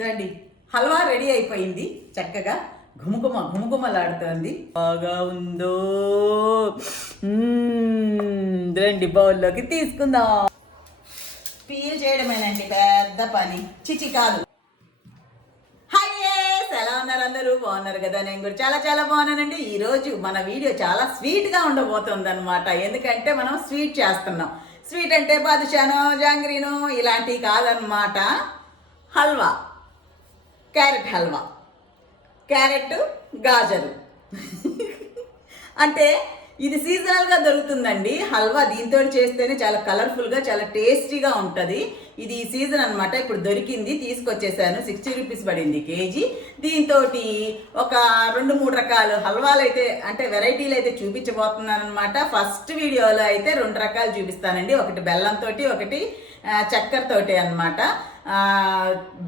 ఇదండి. హల్వా రెడీ అయిపోయింది. చక్కగా ఘుమఘుమ ఘుమఘుమలాడుతోంది. బాగా ఉందో? రండి బౌల్లోకి తీసుకుందాం. పీల్ చేయడమేనండి పెద్ద పని. చిచి కాదు. హాయ్ ఎలా ఉన్నారు అందరూ? బాగున్నారు కదా? నేను కూడా చాలా చాలా బాగున్నానండి. ఈ రోజు మన వీడియో చాలా స్వీట్గా ఉండబోతుంది అనమాట ఎందుకంటే మనం స్వీట్ చేస్తున్నాం. స్వీట్ అంటే బాదుషాను జాంగ్రీను ఇలాంటివి కాదనమాట హల్వా. క్యారెట్ హల్వా. క్యారెట్ గాజరు. అంటే ఇది సీజనల్గా దొరుకుతుందండి. హల్వా దీంతో చేస్తేనే చాలా కలర్ఫుల్గా చాలా టేస్టీగా ఉంటుంది. ఇది ఈ సీజన్ అనమాట ఇప్పుడు దొరికింది తీసుకొచ్చేసాను. సిక్స్టీ రూపీస్ పడింది కేజీ. దీంతో ఒక రెండు మూడు రకాలు హల్వాలు అయితే అంటే వెరైటీలు అయితే చూపించబోతున్నాను అనమాట ఫస్ట్ వీడియోలో అయితే రెండు రకాలు చూపిస్తానండి. ఒకటి బెల్లంతో ఒకటి చక్కెరతోటి అనమాట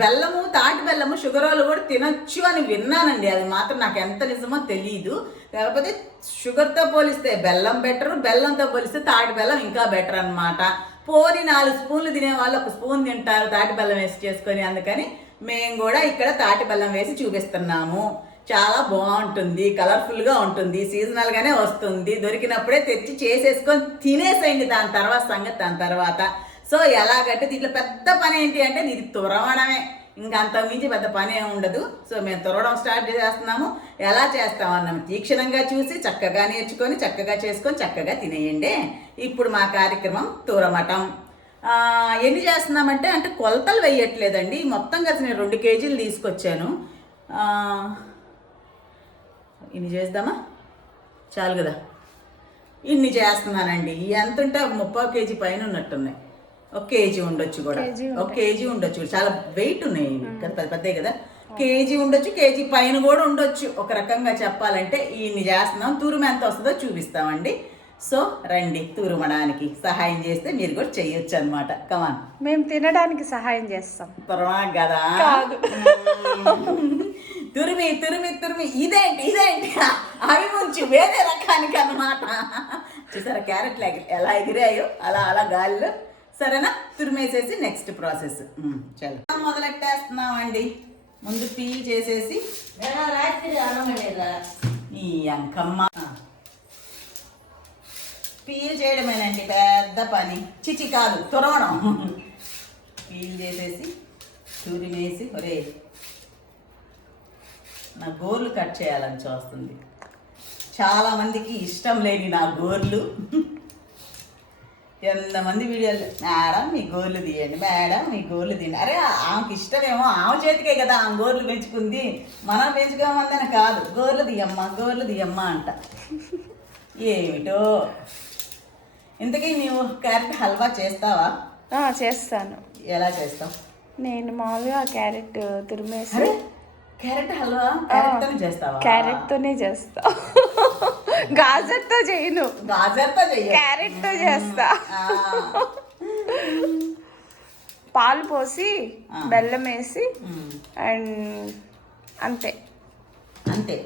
బెల్లము తాటి బెల్లము షుగర్ వాళ్ళు కూడా తినొచ్చు అని విన్నానండి. అది మాత్రం నాకు ఎంత నిజమో తెలియదు కాకపోతే షుగర్తో పోలిస్తే బెల్లం బెటర్ బెల్లంతో పోలిస్తే తాటి బెల్లం ఇంకా బెటర్ అన్నమాట. పోని నాలుగు స్పూన్లు తినే వాళ్ళు ఒక స్పూన్ తింటారు తాటి బెల్లం వేసి చేసుకొని అందుకని మేము కూడా ఇక్కడ తాటి బెల్లం వేసి చూపిస్తున్నాము. చాలా బాగుంటుంది కలర్ఫుల్గా ఉంటుంది సీజనల్గానే వస్తుంది. దొరికినప్పుడే తెచ్చి చేసేసుకొని తినేసేయండి దాని తర్వాత సంగతి దాని తర్వాత. సో ఎలాగంటే దీంట్లో పెద్ద పని ఏంటి అంటే ఇది తురవడమే. ఇంకా అంతకు మించి పెద్ద పని ఏమి ఉండదు. సో మేము తురవడం స్టార్ట్ చేస్తున్నాము ఎలా చేస్తామన్నాము తీక్షణంగా చూసి చక్కగా నేర్చుకొని చక్కగా చేసుకొని చక్కగా తినేయండి. ఇప్పుడు మా కార్యక్రమం తురమటం. ఎన్ని చేస్తున్నామంటే అంటే కొలతలు వేయట్లేదండి. మొత్తం కలిసి నేను రెండు కేజీలు తీసుకొచ్చాను. ఇన్ని చేద్దామా? చాలు కదా. ఇన్ని చేస్తున్నానండి. ఎంత ఉంటే ముప్పై కేజీ పైన ఉన్నట్టున్నాయి. ఒక కేజీ ఉండొచ్చు కూడా. ఒక కేజీ ఉండొచ్చు. చాలా వెయిట్ ఉన్నాయి. కదా పెద్ద పెద్దవి కదా? కేజీ ఉండొచ్చు కేజీ పైన కూడా ఉండొచ్చు. ఒక రకంగా చెప్పాలంటే ఇన్ని చేస్తున్నాం. తురుము ఎంత వస్తుందో చూపిస్తామండి. సో రండి తురుమడానికి సహాయం చేస్తే మీరు కూడా చేయొచ్చు అనమాట కమాన్ మేము తినడానికి సహాయం చేస్తాం. త్వరమా కదా. తురిమి తురిమి తురిమి. ఇదేంటి ఇదేంటి? అవి ముంచి వేరే రకానికి అన్నమాట. చూసారా క్యారెట్లు ఎలా ఎగిరాయో? అలా అలా గాలిలో సరేనా? తురిమేసేసి నెక్స్ట్ ప్రాసెస్ చలో. మొదలెట్టేస్తున్నామండి. ముందు పీల్ చేసేసి ఈ అంకమ్మ. పీల్ చేయడమేనండి పెద్ద పని. చిచి కాదు తురవడం. పీల్ చేసేసి తురిమేసి ఒరే నా గోర్లు కట్ చేయాలని చూస్తుంది. చాలా మందికి ఇష్టం లేని నా గోర్లు. ఎంతమంది వీడియోలు మేడం మీ గోర్లు తీయండి. మేడం మీ గోర్లు తీయండి. అరే ఆమెకి ఇష్టమేమో. ఆమె చేతికే కదా ఆమె గోర్లు పెంచుకుంది. మనం పెంచుకోమందని కాదు. గోర్లు తీయమ్మా గోర్లు తీయమ్మా అంట. ఏమిటో? ఇంతకీ నీవు క్యారెట్ హల్వా చేస్తావా? చేస్తాను. ఎలా చేస్తావు? నేను మామూలుగా క్యారెట్ తురిమేసి క్యారెట్ హల్వా? క్యారెట్తో చేస్తావా? క్యారెట్తోనే చేస్తా. గాజర్తో చేయను. గాజర్తో చెయ్యి క్యారెట్తో చేస్తా. పాలు పోసి. బెల్లం వేసి అండ్ అంతే. అంతే.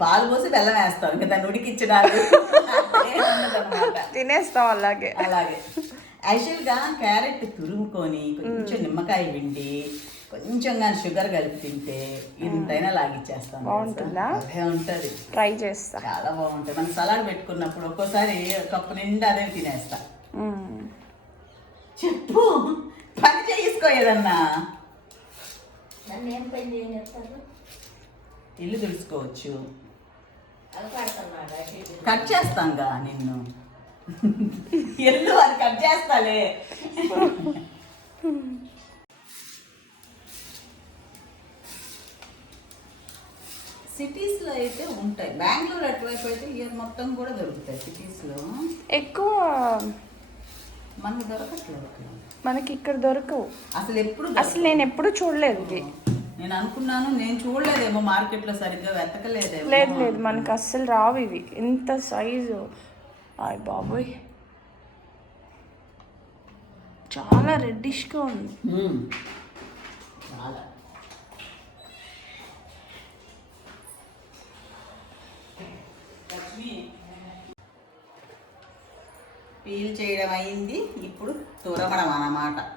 పాలు పోసి బెల్లం వేస్తాం. ఇంకా దాన్ని ఉడికించడానికి. తినేస్తాం అలాగే. అలాగే. యాక్చువల్గా క్యారెట్ తురుముకొని కొంచెం నిమ్మకాయ పిండి కొంచెం కానీ షుగర్ కలిపి తింటే ఇంతైనా లాగిచ్చేస్తాం బాగుంటుందా? అదే ఉంటుంది. ట్రై చేస్తా. చాలా బాగుంటుంది. మనం సలాడ్ పెట్టుకున్నప్పుడు ఒక్కోసారి కప్పు నిండా అదే తినేస్తా. చెప్పు పని చేసుకో ఏదన్నా. ఇల్లు తుడుచుకోవచ్చు. కట్ చేస్తాంగా నిన్ను. ఎల్లు అది కట్ చేస్తాలే. సిటీస్లో అయితే ఉంటాయి. బెంగళూరు అటువైపు అయితే ఇయర్ మొత్తం కూడా దొరుకుతాయి సిటీస్లో. ఎక్కువ మనకు దొరకట్లేదు. మనకి ఇక్కడ దొరకవు. అసలు ఎప్పుడు అసలు నేను ఎప్పుడు చూడలేదు ఇది. నేను అనుకున్నాను నేను చూడలేదేమో మార్కెట్లో సరిగ్గా వెతకలేదేమో. లేదు లేదు మనకి అస్సలు రావు ఇవి. ఇంత సైజు. ఆయ్ బాబోయ్. చాలా రెడ్డిష్గా ఉంది. పీల్ చేయడం అయింది. ఇప్పుడు తురమడం అన్నమాట.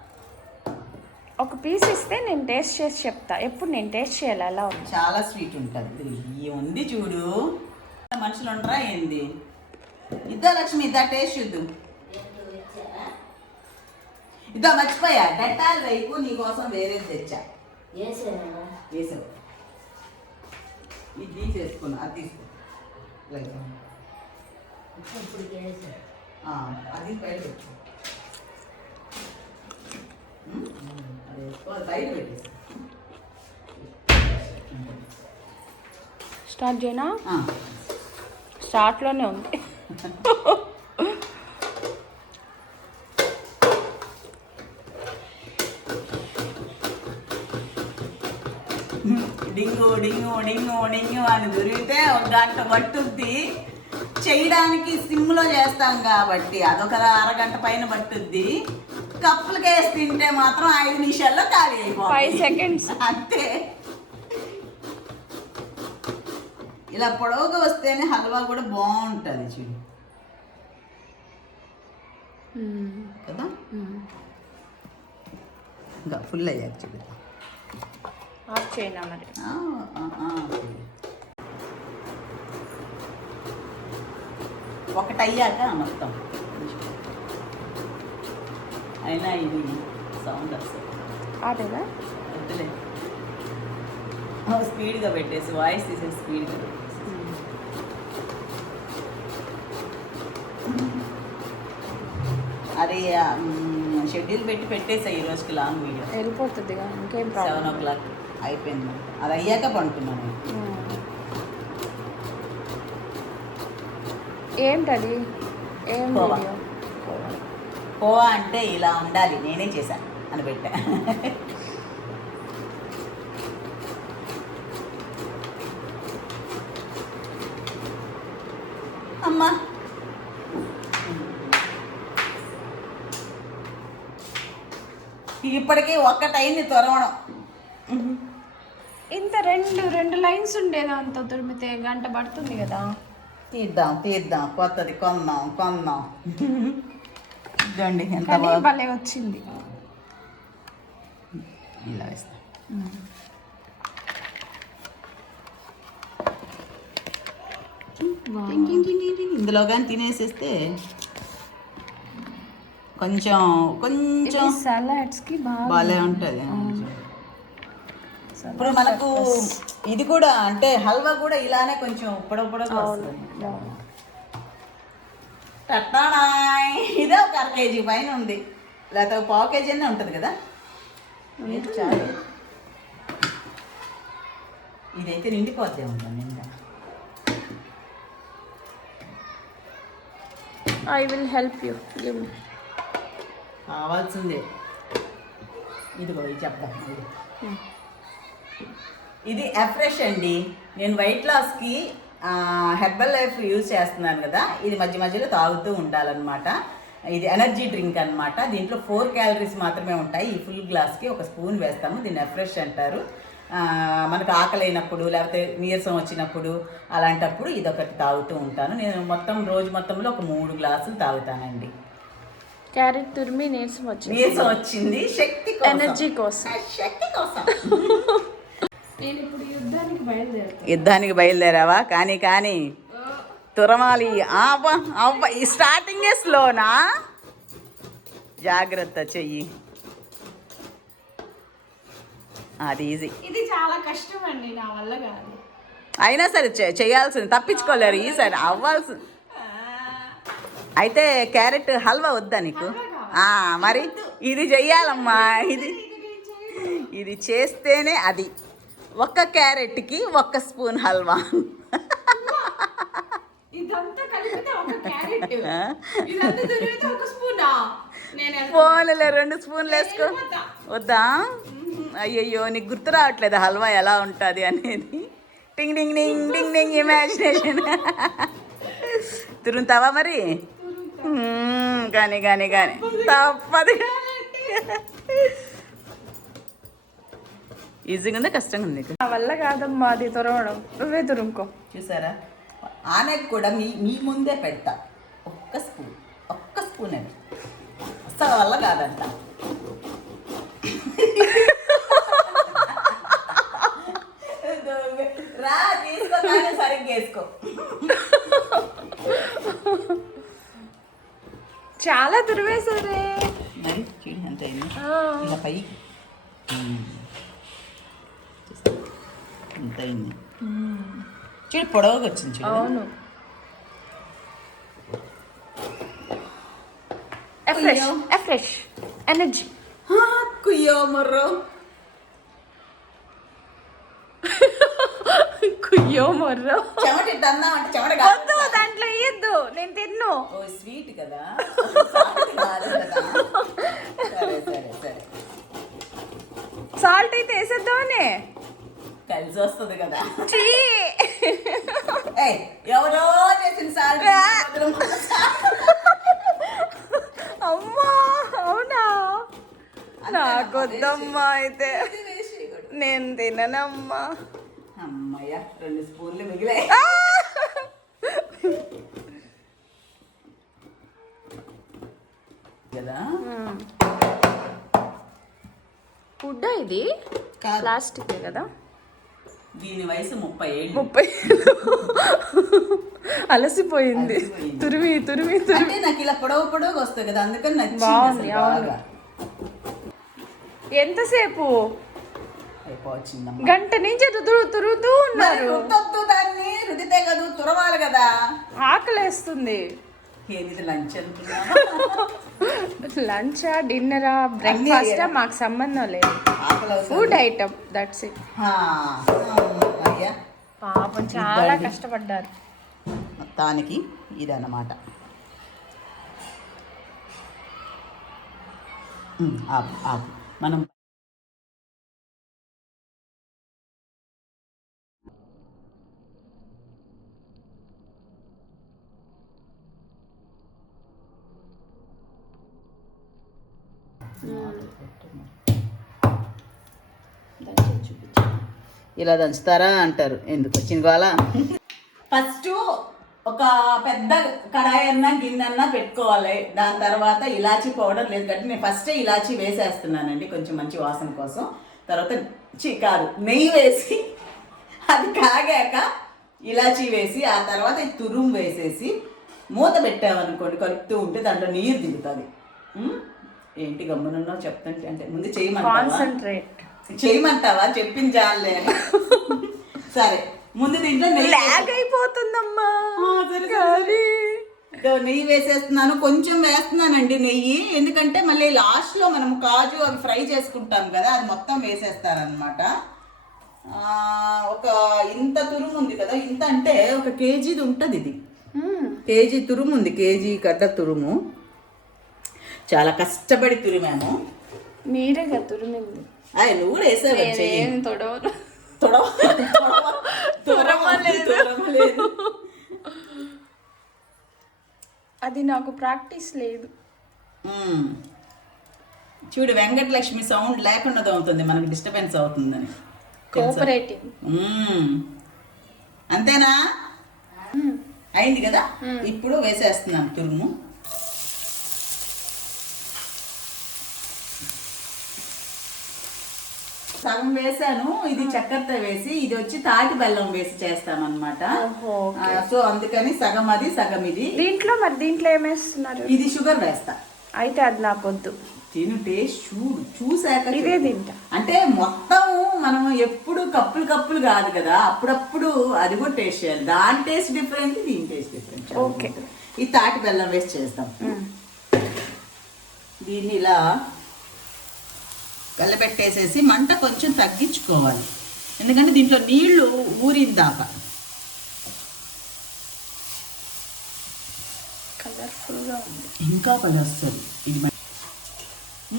ఒక పీస్ ఇస్తే నేను టేస్ట్ చేసి చెప్తా. ఎప్పుడు నేను టేస్ట్ చేయాలి? ఉంది? చాలా స్వీట్ ఉంటుంది. ఉంది చూడు. మనుషులు ఉండరా ఏంది? ఇద్దా లక్ష్మి ఇద్దా టేస్ట్ చూద్దు. ఇద్దా మర్చిపోయా డెట్టాల్ వైపు నీ కోసం వేరేది తెచ్చా. వేసావు. ఇది తీసేసుకున్నా అది తీసుకో. అది బయట పెట్టు. పెట్టేసి. స్టార్ట్ చేయనా? స్టార్ట్లోనే ఉంది. డింగు డింగు డింగు డింగు అని దొరికితే ఒక గంట పట్టుద్ది. చేయడానికి సిమ్లో చేస్తాం కాబట్టి అదొక అరగంట పైన పట్టుద్ది. కప్పులకి వేసి తింటే మాత్రం ఐదు నిమిషాల్లో ఖాళీ అయిపోతుంది Five seconds. అంతే. ఇలా పొడవుగా వస్తేనే హల్వా కూడా బాగుంటుంది చూడు. కదా? ఇంకా ఫుల్ అయ్యాక చూడు ఆఫ్ చేయనా మరి. ఒకటి అయ్యాక మొత్తం. అయినా ఇది సౌండ్ వస్తుంది వద్దులే. ఓ, స్పీడ్గా పెట్టేసి వాయిస్ తీసే స్పీడ్గా అదే షెడ్యూల్ పెట్టి పెట్టేసా ఈ రోజుకి లాంగ్ వీడియో. వెళ్ళిపోతుందిగా ఇంకేం సెవెన్ ఓ క్లాక్ అయిపోయింది. అది అయ్యాక పండుకున్నాను ఏంటది ఏం కోవా. అంటే ఇలా ఉండాలి. నేనే చేశాను అని పెట్టా అమ్మా ఇప్పటికీ ఒక్కటైంది త్వరవడం ఇంత రెండు రెండు లైన్స్ ఉండేదా అంత తురిమితే గంట పడుతుంది కదా? తీద్దాం తీద్దాం. కొత్తది కొందాం కొందాం. ఇదండి ఎంత భలే వచ్చింది. ఇలా వేస్తా. ఇందులో కానీ తినేసేస్తే కొంచెం కొంచెం సలాడ్స్కి బాగా ఉంటుంది. ఇప్పుడు మనకు ఇది కూడా అంటే హల్వా కూడా ఇలానే కొంచెం పొడవు. టట్టాడాయ్. ఇదే ఒక అర కేజీ పైన ఉంది. లేకపోతే ఒక పావు కేజీ అనే ఉంటుంది కదా? చాలు. ఇదైతే నిండిపోతే ఉంటుంది నిండా I will help you give me కావాల్సిందే. ఇదిగో ఇది చెప్తాం. ఇది. ఎఫ్రెష్ అండి. నేను వెయిట్ లాస్కి హెర్బల్ లైఫ్ యూజ్ చేస్తున్నాను కదా. ఇది మధ్య మధ్యలో తాగుతూ ఉండాలన్నమాట. ఇది ఎనర్జీ డ్రింక్ అనమాట దీంట్లో ఫోర్ క్యాలరీస్ మాత్రమే ఉంటాయి. ఈ ఫుల్ గ్లాస్కి ఒక స్పూన్ వేస్తాము. దీన్ని ఎఫ్రెష్ అంటారు. మనకు ఆకలి అయినప్పుడు లేకపోతే నీరసం వచ్చినప్పుడు అలాంటప్పుడు ఇది ఒకటి తాగుతూ ఉంటాను. నేను మొత్తం రోజు మొత్తంలో ఒక మూడు గ్లాసులు తాగుతానండి. క్యారెట్ తురిమి నీరసం వచ్చింది. నీరసం వచ్చింది. శక్తి కోసం. ఎనర్జీ కోసం. శక్తి కోసం. నేను ఇప్పుడు యుద్ధానికి బయలుదేరుతాను యుద్ధానికి బయలుదేరావా? కానీ కానీ. తురమాలి. అవ్వ అవ్వ ఈ స్టార్టింగే స్లోనా జాగ్రత్త చెయ్యి. అది ఈజీ ఇది చాలా కష్టం అండి నా వల్ల కాదు. అయినా సరే చే- చేయాల్సింది. తప్పించుకోలేరు. ఈసారి అవ్వాల్సింది అయితే క్యారెట్ హల్వా వద్దా నీకు? మరి ఇది చెయ్యాలమ్మా. ఇది ఇది చేస్తేనే అది. ఒక్క క్యారెట్కి ఒక్క స్పూన్ హల్వా. పోన్లే రెండు స్పూన్లు వేసుకో. వద్దా? అయ్యయ్యో నీకు గుర్తు రావట్లేదు హల్వా ఎలా ఉంటుంది అనేది? టింగ్ టింగ్ టింగ్ టింగ్ ఇమాజినేషన్. తిరుగుతావా మరి? కానీ కానీ కానీ తప్పదు ఈజీగా ఉందా కష్టంగా ఉంది నా వల్ల కాదమ్మా అది తురవడం నువ్వే తురుముకో చూసారా? ఆనకు కూడా మీ మీ ముందే పెడతా. ఒక్క స్పూన్ ఒక్క స్పూన్ అది అసలు వల్ల కాదంట. రా తీసుకో సరిగ్గా వేసుకో. చాలా తురివేశారే మరి చూడు ఎంత అయింది. ఆ. ఇలా అయింది. చూడు పొడవగా వచ్చింది చూడు. అవును. ఫ్రెష్ ఫ్రెష్ ఎనర్జీ కుయ్యో మొర్రో. కుయ్యో మొర్రో. చెమట అందామంటే చెమట కాదు దాంట్లో వేయద్దు నేను తిన్ను ఓ స్వీట్ కదా? సాల్ట్ కాదు కదా? సరే సరే సరే. సాల్ట్ అయితే వేసేద్దామనే. కలిసి వస్తుంది కదా. ఎవరో చేసిన సాల్ట్ అమ్మా అవునా? నాకొద్దమ్మా అయితే. నేను తిననమ్మా. అమ్మయ్య రెండు స్పూన్లు మిగిలాయి. కదా? ఫుడ్ ఇది? ప్లాస్టిక్ కదా? దీని వయసు ముప్పై ఏళ్ళు. ముప్పై అలసిపోయింది. తురిమి తురిమి తురిమి. నాకు ఇలా పొడవు పొడవుగా వస్తుంది కదా అందుకని నచ్చింది బాగుంది, అవును. ఎంతసేపు? గంట నుంచి తురు తురుగుతూ మరి ఉన్నారు దాన్ని రుదితే కదా తురవాలి కదా. ఆకలేస్తుంది. ఏది లంచ్ అనుకున్నా లంచా డిన్నరా బ్రేక్ఫాస్టా. మాకు సంబంధం లేదు. Food item that's it. పాపం చాలా. కష్టపడ్డారు మొత్తానికి ఇదన్నమాట మనం ఇలా దంచుతారా అంటారు. ఎందుకు వచ్చింది వాళ్ళ ఫస్ట్ ఒక పెద్ద కడాయి అన్నా గిన్నె అన్నా పెట్టుకోవాలి. దాని తర్వాత ఇలాచీ పౌడర్ లేదు కాబట్టి నేను ఫస్టే ఇలాచీ వేసేస్తున్నానండి కొంచెం మంచి వాసన కోసం. తర్వాత చికారు నెయ్యి వేసి అది కాగాక ఇలాచీ వేసి ఆ తర్వాత తురుము వేసేసి మూత పెట్టామనుకోండి కలుపుతూ ఉంటే దాంట్లో నీరు దిగుతుంది. ఏంటి గమ్మునున్నావు? చెప్తుంటే. అంటే ముందు చేయమంటావా? కాన్సన్ట్రేట్ చేయమంటావా? చెప్పించాలే సరే ముందు దీంట్లో నెయ్యి లాగ్ అయిపోతుందమ్మా. ఆ, సరే, సరే, కానీ ఇదో నెయ్యి వేసేస్తున్నాను. కొంచెం వేస్తున్నానండి నెయ్యి. ఎందుకంటే మళ్ళీ లాస్ట్లో మనం కాజు అవి ఫ్రై చేసుకుంటాం కదా అది మొత్తం వేసేస్తారనమాట ఒక ఇంత తురుము ఉంది కదా ఇంత అంటే ఒక కేజీది ఉంటుంది ఇది. కేజీ తురుము ఉంది కేజీ గడ్డ తురుము. చాలా కష్టపడి తురిమాము. మీరే కదా తురిమింది. అయ్య నువ్వు కూడా వేసావు తొడవను. తొడవ. అది నాకు ప్రాక్టీస్ లేదు. చూడు వెంకటలక్ష్మి సౌండ్ లేకుండా అవుతుంది మనకు డిస్టర్బెన్స్ అవుతుందని. అంతేనా? అయింది కదా? ఇప్పుడు వేసేస్తున్నాను తురుము. సగం వేసాను ఇది చక్కెరతో వేసి ఇది వచ్చి తాటి బెల్లం వేసి చేస్తామన్నమాట సో అందుకని సగం అది సగం ఇది. దీంట్లో మరి దీంట్లో ఏమేస్తున్నారు ఇది షుగర్ వేస్తా. అయితే అది నాకు వద్దు. తిను టేస్ట్ చూడు చూసాక ఇదే. తింటా. అంటే మొత్తం మనం ఎప్పుడు కప్పులు కప్పులు కాదు కదా అప్పుడప్పుడు అది కూడా టేస్ట్ చేయాలి. దాని టేస్ట్ డిఫరెంట్ దీని టేస్ట్ డిఫరెంట్ ఓకే. ఈ తాటి బెల్లం వేసి చేస్తాం. దీన్ని ఇలా వెళ్ళబెట్టేసేసి మంట కొంచెం తగ్గించుకోవాలి. ఎందుకంటే దీంట్లో నీళ్ళు ఊరిందాక. కలర్ఫుల్గా ఉంది. ఇంకా పని వస్తుంది ఇది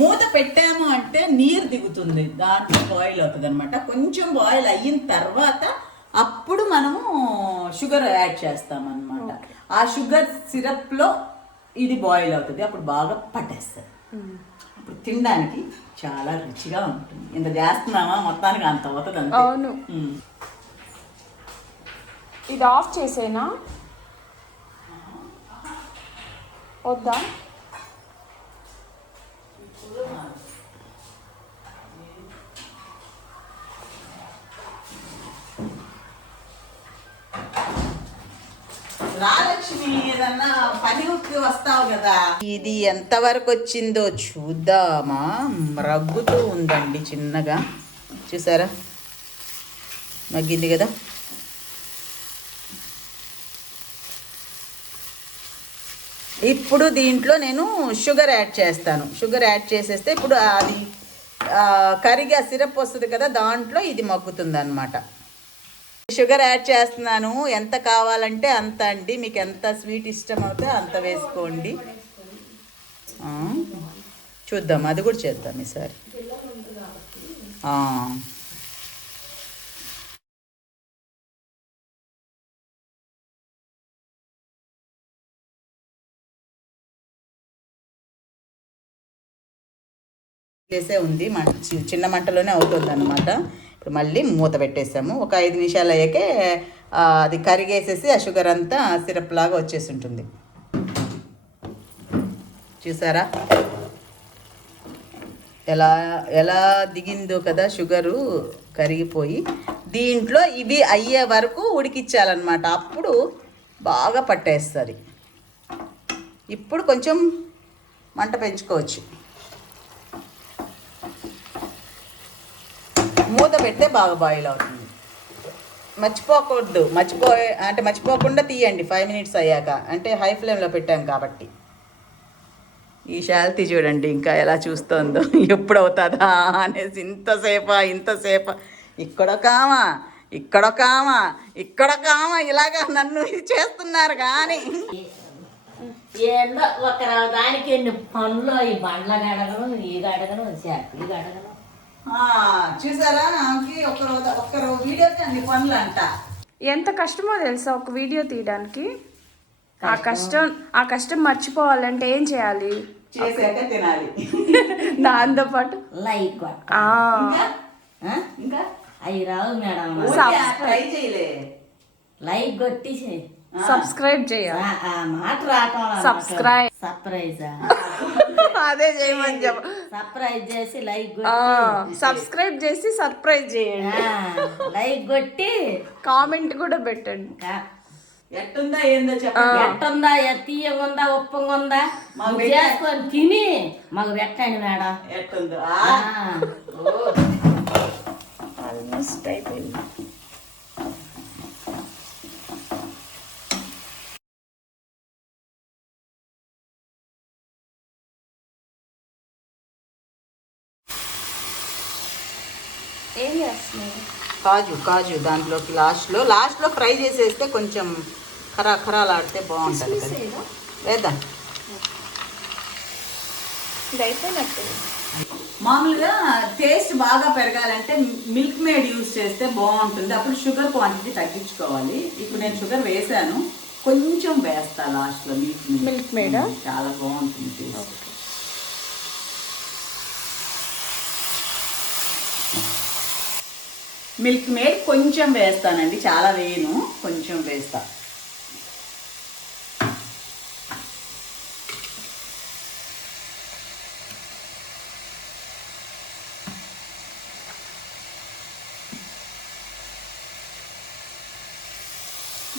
మూత పెట్టాము అంటే నీరు దిగుతుంది. దాంట్లో బాయిల్ అవుతుంది అనమాట కొంచెం బాయిల్ అయిన తర్వాత అప్పుడు మనము షుగర్ యాడ్ చేస్తాం అనమాట ఆ షుగర్ సిరప్లో ఇది బాయిల్ అవుతుంది. అప్పుడు బాగా పట్టేస్తుంది. అప్పుడు తినడానికి చాలా రుచిగా ఉంటుంది. ఇంత చేస్తున్నామా మొత్తానికి అంత అవుతుంది అంతే. అవును. ఇది ఆఫ్ చేసేనా? వద్దా? వస్తావు కదా. ఇది ఎంత వరకు వచ్చిందో చూద్దామా? రగ్గుతూ ఉందండి చిన్నగా. చూసారా? మగ్గింది కదా? ఇప్పుడు దీంట్లో నేను షుగర్ యాడ్ చేస్తాను. షుగర్ యాడ్ చేసేస్తే ఇప్పుడు అది ఆ, కరిగా సిరప్ వస్తుంది కదా దాంట్లో ఇది మగ్గుతుంది అనమాట షుగర్ యాడ్ చేస్తున్నాను. ఎంత కావాలంటే అంత అండి. మీకు ఎంత స్వీట్ ఇష్టం అవుతే అంత వేసుకోండి. చూద్దాం. అది కూడా చేద్దాం ఈసారి. చేసే ఉంది. మంట చి- చిన్న మంటలోనే అవుతుంది అనమాట ఇప్పుడు మళ్ళీ మూత పెట్టేసాము. ఒక ఐదు నిమిషాలు అయ్యాకే అది కరిగేసేసి ఆ షుగర్ అంతా సిరప్ లాగా వచ్చేసి ఉంటుంది చూసారా? ఎలా ఎలా దిగిందో కదా షుగరు కరిగిపోయి. దీంట్లో ఇవి అయ్యే వరకు ఉడికిచ్చాలన్నమాట. అప్పుడు బాగా పట్టేస్తుంది. ఇప్పుడు కొంచెం మంట పెంచుకోవచ్చు. మూత పెడితే బాగా బాయిల్ అవుతుంది. మర్చిపోకూడదు. మర్చిపో అంటే మర్చిపోకుండా తీయండి. ఫైవ్ మినిట్స్ అయ్యాక. అంటే హై ఫ్లేమ్లో పెట్టాం కాబట్టి. ఈ శాల్తి చూడండి ఇంకా ఎలా చూస్తుందో. ఎప్పుడు అవుతుందా అనేసి ఇంతసేప ఇంతసేప ఇక్కడ కామా ఇక్కడ కామా ఇక్కడ కామా ఇలాగా నన్ను ఇది చేస్తున్నారు కానీ ఏందో ఒక దానికి ఎన్ని పనులు ఈ బండ్ల గడగను ఈ గడగను చెట్లు గడగను చూసారా? నాకు ఒక రోజు ఒక్క రోజు వీడియోకి అన్ని పనులు అంట ఎంత కష్టమో తెలుసా ఒక వీడియో తీయడానికి? ఆ కష్టం. ఆ కష్టం మర్చిపోవాలంటే ఏం చేయాలి? చేసాక తినాలి. దాంతో పాటు లైక్ ఇంకా? అవి రావు మేడం. ట్రై చేయలే. లైక్ కొట్టి సబ్స్క్రైబ్ చేయాలి. మాట రావటం Subscribe. సర్ప్రైజ్? అదే చేయమని చెప్ప సర్ప్రైజ్ చేసి లైక్ సబ్స్క్రైబ్ చేసి సర్ప్రైజ్ చేయండి. లైక్ కొట్టి. కామెంట్ కూడా పెట్టండి. ఎట్టుందా ఏందో చెప్పండి. ఎట్టుందా? తీయగుందా? ఉప్పగుందా? చేసుకొని తిని మాకు పెట్టండి మేడం. ఎట్టుందో. ఆల్మోస్ట్ అయిపోయింది ఏం చేస్తున్నావు కాజు కాజు దాంట్లోకి లాస్ట్లో. లాస్ట్లో ఫ్రై చేసేస్తే కొంచెం ఖరా ఖరాలాడితే బాగుంటుంది కదా. లేదా మామూలుగా టేస్ట్ బాగా పెరగాలంటే మిల్క్ మేడ్ యూస్ చేస్తే బాగుంటుంది. అప్పుడు షుగర్ క్వాంటిటీ తగ్గించుకోవాలి. ఇప్పుడు నేను షుగర్ వేసాను కొంచెం వేస్తా లాస్ట్లో మిల్క్ maid ఆ? చాలా బాగుంటుంది టేస్ట్. మిల్క్ మేడ్ కొంచెం వేస్తానండి చాలా వేయను. కొంచెం వేస్తా.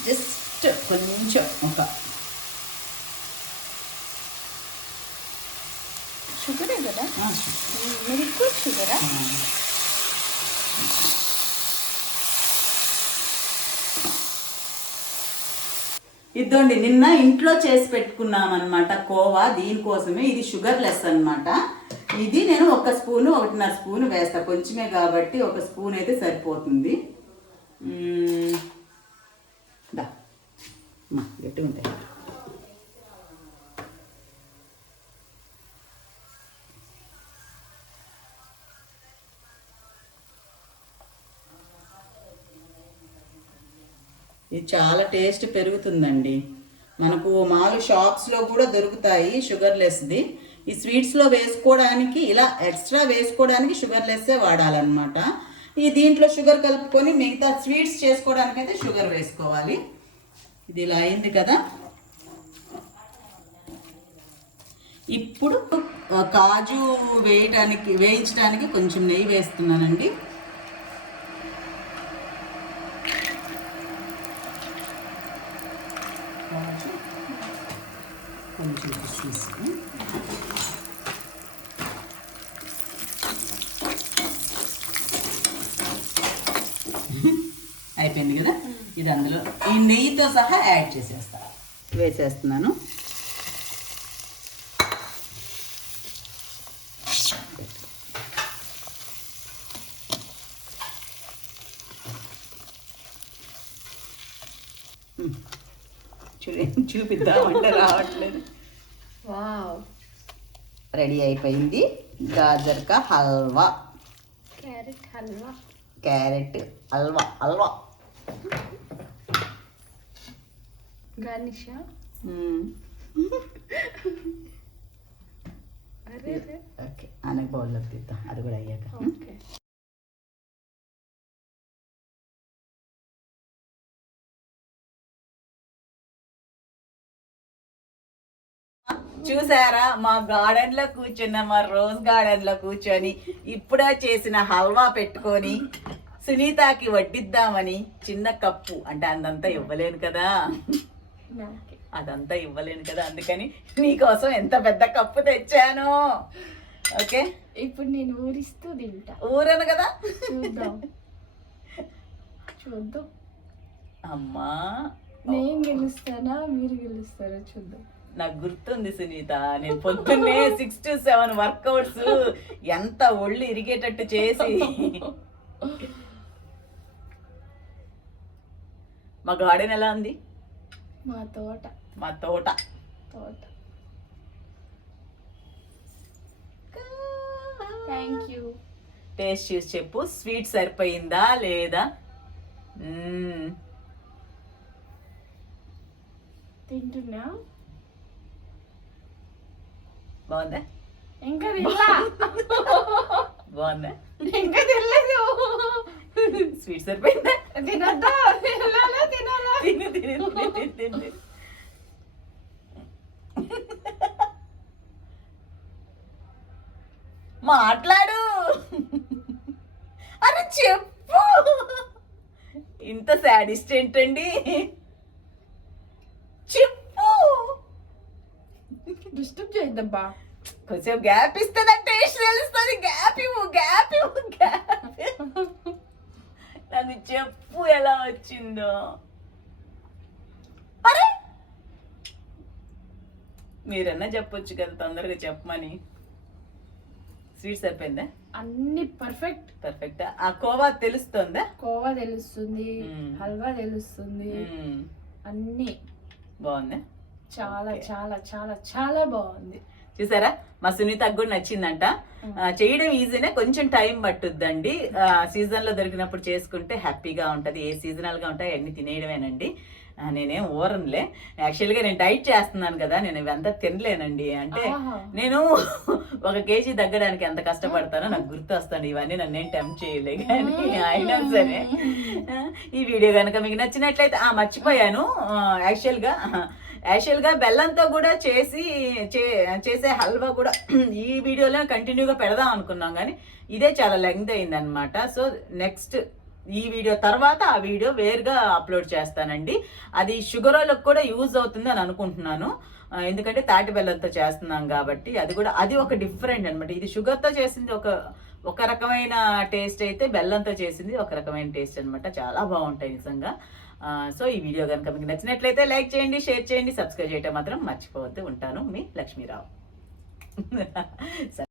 జస్ట్ కొంచెం ఒక షుగరే కదా? ఆ, మిల్క్ షుగరా? ఇదండి నిన్న ఇంట్లో చేసి పెట్టుకున్నాం అనమాట కోవా దీనికోసమే ఇది షుగర్ లెస్ అనమాట ఇది నేను ఒక స్పూను ఒకటిన్నర స్పూన్ వేస్తా. కొంచెమే కాబట్టి ఒక స్పూన్ అయితే సరిపోతుంది. దా. గట్టిగా ఉంటాయి ఇది చాలా టేస్ట్ పెరుగుతుందండి. మనకు మామూలు షాప్స్లో కూడా దొరుకుతాయి షుగర్లెస్ది. ఈ స్వీట్స్లో వేసుకోవడానికి ఇలా ఎక్స్ట్రా వేసుకోవడానికి షుగర్లెస్సే వాడాలన్నమాట. ఈ దీంట్లో షుగర్ కలుపుకొని మిగతా స్వీట్స్ చేసుకోవడానికి అయితే షుగర్ వేసుకోవాలి. ఇది ఇలా అయింది కదా. ఇప్పుడు కాజు వేయటానికి వేయించడానికి కొంచెం నెయ్యి వేస్తున్నానండి. కొంచెం అయిపోయింది కదా? ఇది అందులో ఈ నెయ్యితో సహా యాడ్ చేసేస్తా. వేసేస్తున్నాను. చూడే చూపిద్దామంటే రావట్లేదు. వావ్. రెడీ అయిపోయింది. గాజర్ కా హల్వా. క్యారెట్ హల్వా. క్యారెట్ హల్వా హల్వా. గార్నిషా? ఓకే ఆయనకు బౌల్లో తీద్దాం. అది కూడా అయ్యాక. ఓకే. చూసారా? మా గార్డెన్లో కూర్చున్న మా రోజ్ గార్డెన్లో కూర్చొని ఇప్పుడే చేసిన హల్వా పెట్టుకొని సునీతకి వడ్డిద్దామని చిన్న కప్పు. అంటే అందంతా ఇవ్వలేను కదా? అదంతా ఇవ్వలేను కదా? అందుకని నీకోసం ఎంత పెద్ద కప్పు తెచ్చాను. ఓకే? ఇప్పుడు నేను ఊరిస్తూ తింటా. ఊరను కదా? చూద్దాం. చూద్దాం. అమ్మా. నేను గెలుస్తానా? మీరు గెలుస్తారా? చూద్దాం. నాకు గుర్తుంది సునీత. నేను పొద్దున్నే సిక్స్ టు సెవెన్ వర్కౌట్స్ ఎంత ఒళ్ళు ఇరిగేటట్టు చేసి. మా గార్డెన్ ఎలా ఉంది? మా తోట. మా తోట. తోట. థ్యాంక్ యూ టేస్ట్ చూసి చెప్పు. స్వీట్ సరిపోయిందా లేదా. తింటున్నా? బాగుందా? ఇంకా బాగుందా? ఇంకా తినలేదు. స్వీట్ సరిపోయిందా? తినద్దా? తినాలా తినాలా. తిను తిను తిను తిను తిను. మాట్లాడు. అరే చెప్పు. ఇంత సాడిస్ట్ ఏంటండి చెప్పు చేయొద్దబ్బా కొంచెం గ్యాప్ ఇస్తే టేస్ట్ తెలుస్తుంది? గ్యాప్ ఇవ్వు గ్యాప్ ఇవ్వు గ్యాప్ నాకు చెప్పు ఎలా వచ్చిందో. అరే! మీరన్నా చెప్పొచ్చు కదా తొందరగా చెప్పమని. స్వీట్ సరిపోయిందా? అన్ని పర్ఫెక్ట్ పర్ఫెక్ట్ ఆ కోవా తెలుస్తుందా? కోవా తెలుస్తుంది. హల్వా తెలుస్తుంది. అన్ని. బాగుందా? చాలా చాలా చాలా చాలా బాగుంది. చూసారా? మా సునీతకు కూడా నచ్చిందంట. చేయడం ఈజీనే కొంచెం టైం పట్టుద్దండి. సీజన్లో దొరికినప్పుడు చేసుకుంటే హ్యాపీగా ఉంటది. ఏ సీజనల్గా ఉంటాయి అన్ని తినేయడమేనండి. నేనేం ఊరనులే. యాక్చువల్గా నేను డైట్ చేస్తున్నాను కదా నేను ఇవంతా తినలేనండి. అంటే. నేను ఒక కేజీ తగ్గడానికి ఎంత కష్టపడతానో నాకు గుర్తు వస్తాను ఇవన్నీ నన్ను ఏం టెంప్ట్ చేయలే కానీ అయినా సరే. ఈ వీడియో కనుక మీకు నచ్చినట్లయితే ఆ మర్చిపోయాను. యాక్చువల్గా యాక్చువల్గా బెల్లంతో కూడా చేసి చే- చేసే హల్వా కూడా ఈ వీడియోలో కంటిన్యూగా పెడదాం అనుకున్నాం కానీ ఇదే చాలా లెంగ్త్ అయిందనమాట సో నెక్స్ట్ ఈ వీడియో తర్వాత ఆ వీడియో వేరుగా అప్లోడ్ చేస్తానండి. అది షుగర్ వాళ్ళకి కూడా యూజ్ అవుతుంది అని అనుకుంటున్నాను. ఎందుకంటే తాటి బెల్లంతో చేస్తున్నాం కాబట్టి అది కూడా అది ఒక డిఫరెంట్ అనమాట ఇది షుగర్తో చేసింది ఒక ఒక రకమైన టేస్ట్ అయితే బెల్లంతో చేసింది ఒక రకమైన టేస్ట్ అనమాట చాలా బాగుంటాయి నిజంగా. సో ఈ వీడియో కనుక మీకు నచ్చినట్లయితే లైక్ చేయండి షేర్ చేయండి సబ్స్క్రైబ్ చేయటం మాత్రం మర్చిపోవద్దు. ఉంటాను మీ లక్ష్మీరావు.